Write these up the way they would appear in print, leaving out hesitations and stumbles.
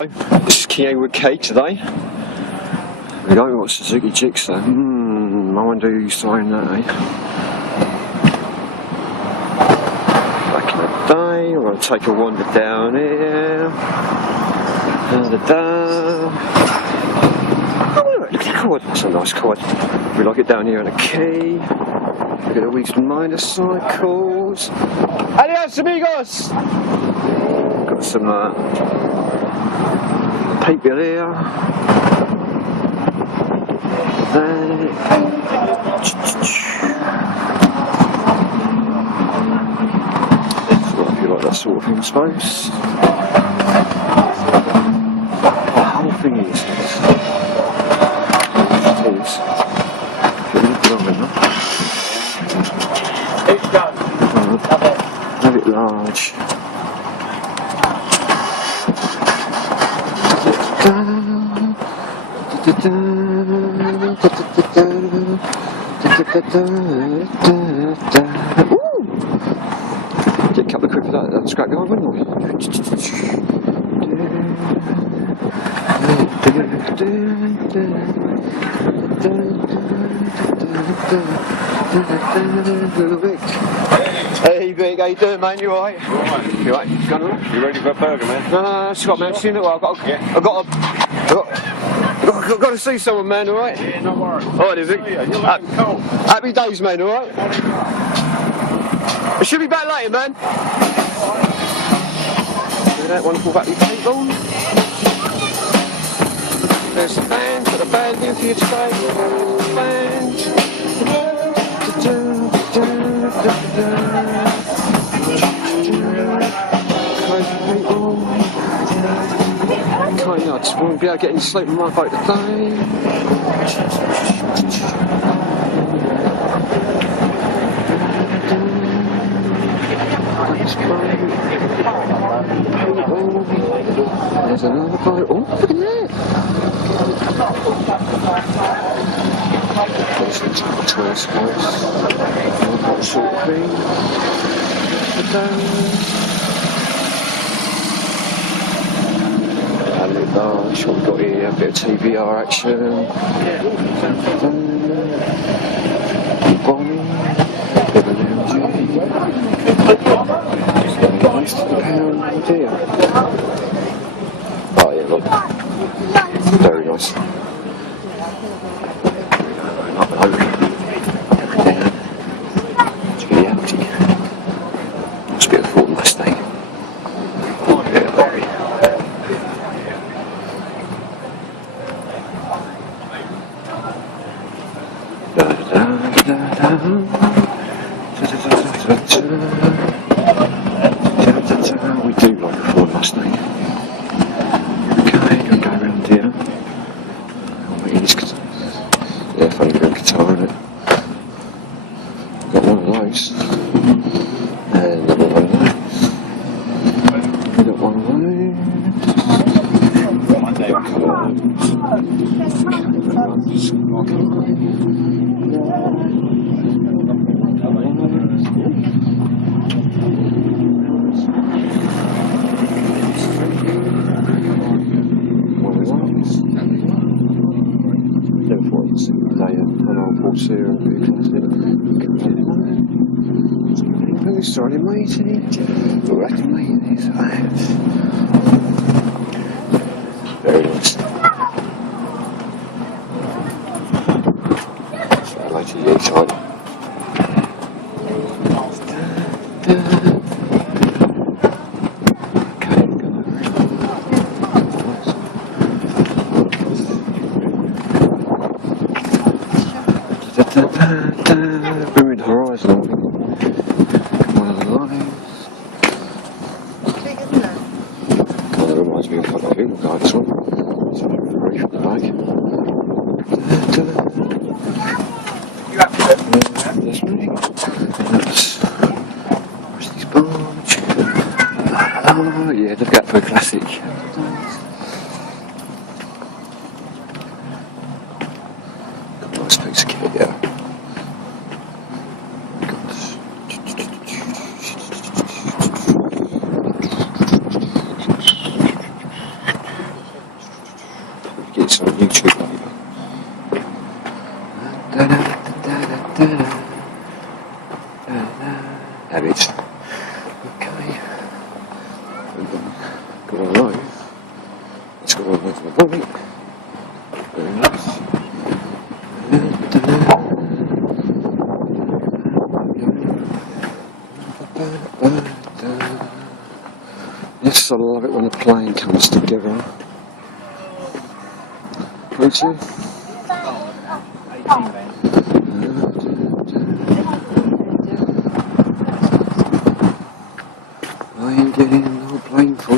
This is quay today. We don't got Suzuki Gixxer. I wonder who's throwing that, eh? Back in the day, we're going to take a wander down here. Oh, look at the quad. That's a nice quad. We like it down here in the quay. Look at all these motorcycles. Adios, amigos! Got some people here. If you like that sort of thing, I suppose. The whole thing is a bit large. Get a couple of quid for that scrap yard, wouldn't we? Little Vic. Hey Vic, how you doing, man? You alright? You alright? You ready for a burger, man? No, Scott, man. See you in a little while. I've got to see someone, man, alright? Yeah, no worries. Alright, Vic. Happy days, man, alright? I should be back later, man. Look at that wonderful battery table. There's the band, got the band in for you today. Band. I just won't be able to get any sleep on my boat today. There's another boat. Oh, look at that! This looks like a tourist house. That sort of thing. Large, what we've got here, a bit of TVR action. Bonnie, bit of an MG. Oh yeah, look. Very nice. Up and over. Down. Let's get the Audi. Must be a Ford Mustang. We do like a Ford Mustang. Okay, gonna go around here. Yeah, funny little guitar in it. Got one of those. And another one of those. Got one of started mating. We're back to mating these fans. Very nice. So later year time. We're in Horizon, I think. One of the lines. Big, isn't it? Kind of reminds me of like a funeral guy, this one. It's a very from the back. You have to do it. That's really good. Where's these barge? Oh, yeah, look out for a classic. Nice piece of kit, yeah. get this on YouTube later. Have it. Okay. Got one low. It's got one low for the body. Very nice. Yes, I love it when a plane comes together. Don't you? 18 man. I ain't getting no plane full.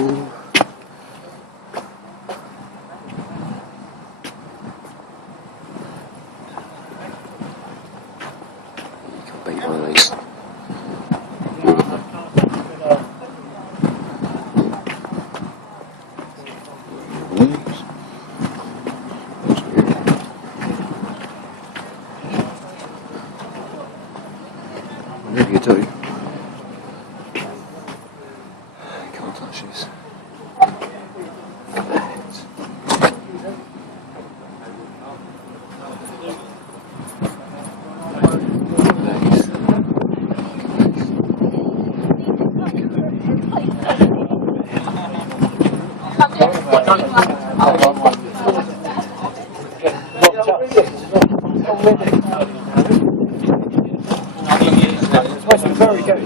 You can beat one of these. Whatever you do, you can't touch this. Very good.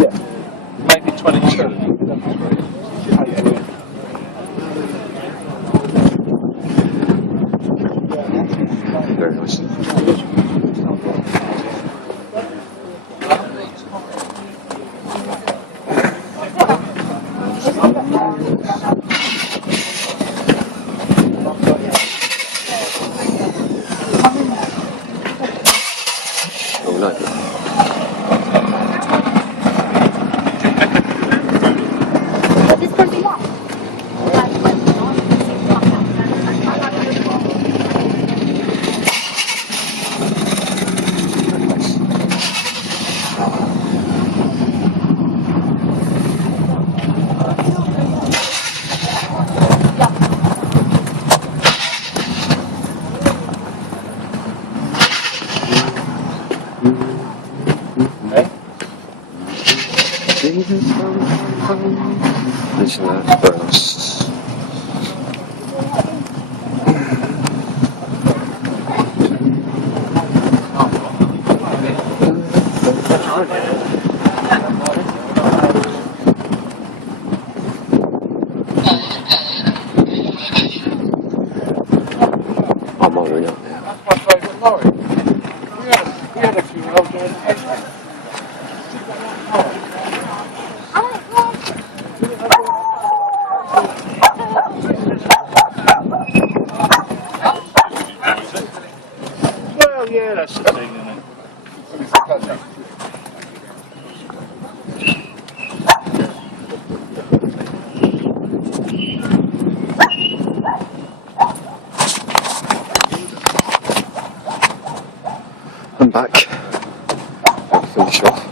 Yeah, maybe 22. Very nice. Oh no. Listen to that bursts. I'm on up now. That's my favourite lorry. We had a few when I was doing it. Well, yeah, that's the thing, isn't it? I'm back. I'll finish off.